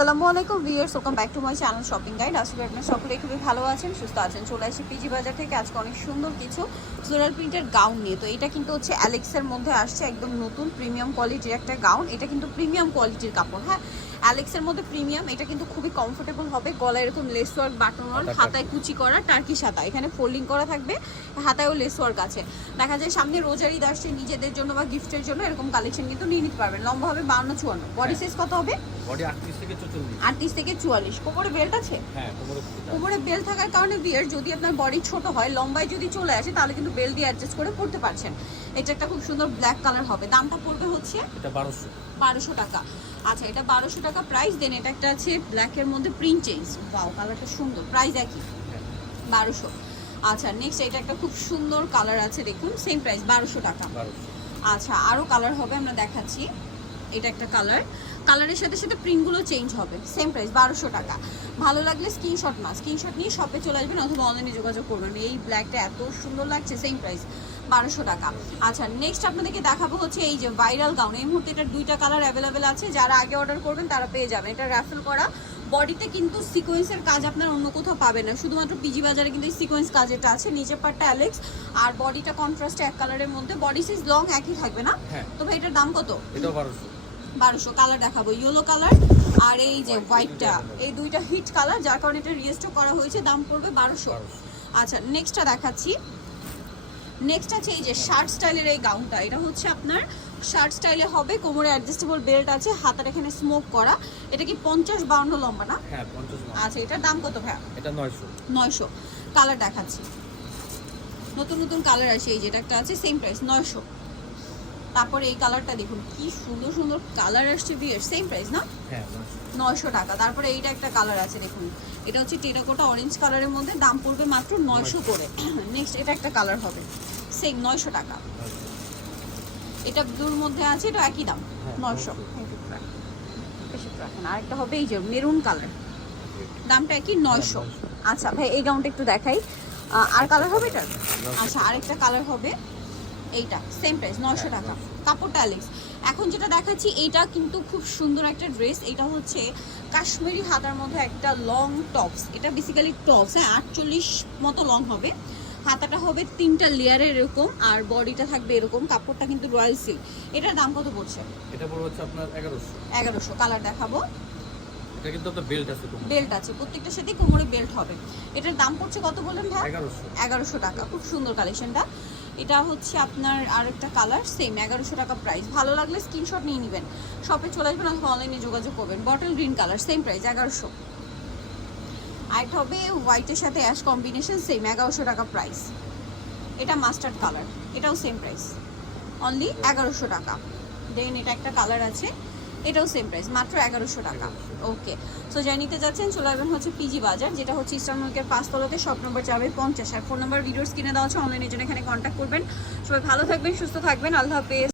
আসসালামু আলাইকুম viewers welcome back to my channel shopping guide. আশা করি আপনারা সকলেই খুবই ভালো আছেন সুস্থ আছেন। চলে আসি পিজি বাজার থেকে। আজকে অনেক সুন্দর কিছু ফ্লোরাল প্রিন্টের গাউন নিয়ে। তো এটা কিন্তু হচ্ছে অ্যালেক্সের মধ্যে আসছে একদম নতুন প্রিমিয়াম কোয়ালিটির একটা গাউন এটা কিন্তু প্রিমিয়াম কোয়ালিটির কাপড় হ্যাঁ? অ্যালেক্সের মধ্যে প্রিমিয়াম এটা কিন্তু খুবই কমফোর্টেবল হবে। গলায় এরকম লেস ওয়ার্ক বাটন ওয়ার্ক হাতায় কুচি করা টার্কি হাতা। এখানে ফোল্ডিং করা থাকবে হাতায়ও লেস ওয়ার্ক আছে। দেখা যায় সামনে রোজার ঈদ আসছে নিজেদের জন্য বা গিফটের জন্য এরকম কালেকশন কিন্তু নিয়ে নিতে পারবেন। লম্বা হবে বাউন্ন চুয়ান্ন। বডি সাইজ কত হবে? বডি থেকে কোমরে বেল্ট আছে? হ্যাঁ কোমরে কোমরে বেল্ট থাকার কারণে বিয়ার যদি আপনার বডি ছোট হয় লম্বায় যদি চলে আসে তাহলে কিন্তু বেল্ট দিয়ে অ্যাডজাস্ট করে পড়তে পারছেন। এটা একটা খুব সুন্দর ব্ল্যাক কালার হবে। দামটা পড়বে হচ্ছে এটা বারোশো। বারোশো টাকা। আচ্ছা এটা বারোশো টাকা প্রাইস দেন এটা একটা আছে ব্ল্যাকের মধ্যে প্রিন্ট চেঞ্জ কালারটা সুন্দর। প্রাইস একই। হ্যাঁ। বারোশো। আচ্ছা নেক্সট এটা একটা খুব সুন্দর কালার আছে দেখুন। সেম প্রাইস বারোশো টাকা। আচ্ছা আরও কালার হবে আমরা দেখাচ্ছি। এটা একটা কালার কালারের সাথে সাথে প্রিন্টগুলো চেঞ্জ হবে। সেম প্রাইস বারোশো টাকা। ভালো লাগলে স্ক্রিনশট না স্ক্রিনশট নিয়ে শপে চলে আসবেন অথবা অনলাইনে যোগাযোগ করবেন। এই ব্ল্যাকটা এত সুন্দর লাগছে সেম প্রাইস বারোশো টাকা। আচ্ছা নেক্সট আপনাদেরকে দেখাবো হচ্ছে এই যে ভাইরাল গাউন এই মুহূর্তে এটার দুইটা কালার অ্যাভেলেবেল আছে। যারা আগে অর্ডার করবেন তারা পেয়ে যাবেন। এটা র্যাফেল করা। বডিতে কিন্তু সিকোয়েন্সের কাজ আপনার অন্য কোথাও পাবেন না। শুধুমাত্র পিজি বাজারে কিন্তু এই সিকোয়েন্স কাজ এটা আছে। নিচের পার্টটা অ্যালেক্স আর বডিটা কন্ট্রাস্টে এক কালারের মধ্যে। বডি সাইজ লং একই থাকবে না? হ্যাঁ। তো ভাই এটার দাম কত? এটাও বারোশো। বারোশো কালার দেখাবো ইয়েলো কালার আর এই যে হোয়াইটটা এই দুইটা হিট কালার যার কারণে এটা রিয়েস্টও করা হয়েছে দাম পড়বে বারোশো। আচ্ছা নেক্সটটা দেখাচ্ছি। নেক্সট আছে এই যে শার্ট স্টাইলের এই গাউনটা এটা হচ্ছে আপনার শার্ট স্টাইলে হবে কোমরে অ্যাডজাস্টেবল বেল্ট আছে হাতের এখানে স্মোক করা। এটা কি পঞ্চাশ বাউন্ন লম্বা না? হ্যাঁ আচ্ছা এটার দাম কত ভাইয়া? এটা নয়শো। নয়শো। কালার দেখাচ্ছি। নতুন নতুন কালার আছে এই যেটা একটা আছে সেম প্রাইস নয়শো। তারপরে এই কালারটা দেখুন কি সুন্দর সুন্দর কালার আসছে বিয়ের সেম প্রাইস না? হ্যাঁ নয়শো নয়শো টাকা। তারপরে এইটা একটা কালার আছে দেখুন। এটা হচ্ছে টেরাকোটা অরেঞ্জ কালারের মধ্যে দাম পড়বে মাত্র নয়শো করে। নেক্সট এটা একটা কালার হবে। সেম নয়শো টাকা। এটা ব্লুর মধ্যে আছে এটা একই দাম হ্যাঁ, নয়শো। রাখেন আরেকটা হবে এই যে মেরুন কালার দামটা একই নয়শো। আচ্ছা ভাই এই গাউনটা একটু দেখাই। আর কালার হবে এটা আচ্ছা আরেকটা কালার হবে এইটা সেম প্রাইস নয়শো হ্যাঁ, টাকা। কাপড়টা অ্যালেক্স এখন যেটা দেখাচ্ছি এইটা কিন্তু খুব সুন্দর একটা ড্রেস এটা হচ্ছে কাশ্মীরি হাতার মধ্যে একটা লং টপস এটা বেসিক্যালি টপস হ্যাঁ আটচল্লিশ মতো লং হবে। হাতাটা হবে তিনটা লেয়ারের এরকম আর বডিটা থাকবে এরকম। কাপড়টা কিন্তু রয়্যাল সিল্ক এটার দাম কত পড়ছে? এটা পড়বে হচ্ছে আপনার এগারোশো। এগারোশো। কালার দেখাবো। এটা কিন্তু আপনার বেল্ট আছে বেল্ট আছে। প্রত্যেকটার সাথে কোমরে বেল্ট হবে। এটার দাম পড়ছে কত বললেন ভাই? টাকা। খুব সুন্দর কালেকশনটা এটা হচ্ছে আপনার আরেকটা কালার সেম এগারোশো টাকা প্রাইস ভালো লাগলে স্ক্রিনশট নিয়ে নেবেন। শপে চলে আসবেন অথবা অনলাইনে যোগাযোগ করবেন। Bottle green colour same price এগারোশো। আরেকটা হবে হোয়াইটের সাথে অ্যাশ কম্বিনেশন সেম এগারোশো টাকা প্রাইস এটা মাস্টার্ড কালার এটাও সেম প্রাইস অনলি এগারোশো টাকা। দেন এটা একটা কালার আছে এটাও সেম প্রাইস মাত্র এগারোশো টাকা। ওকে সো যাই নিতে যাচ্ছেন, চলে আসবেন হচ্ছে পিজি বাজার যেটা হচ্ছে ইস্টার্ন মার্কের পাঁচতলাতে শপ নম্বর চাবে পঞ্চাশ। আর ফোন নাম্বার ভিডিওস কিনে দেওয়া হচ্ছে অনলাইনের জন্য, এখানে কন্ট্যাক্ট করবেন। সবাই ভালো থাকবেন, সুস্থ থাকবেন। আল্লাহ হাফেজ।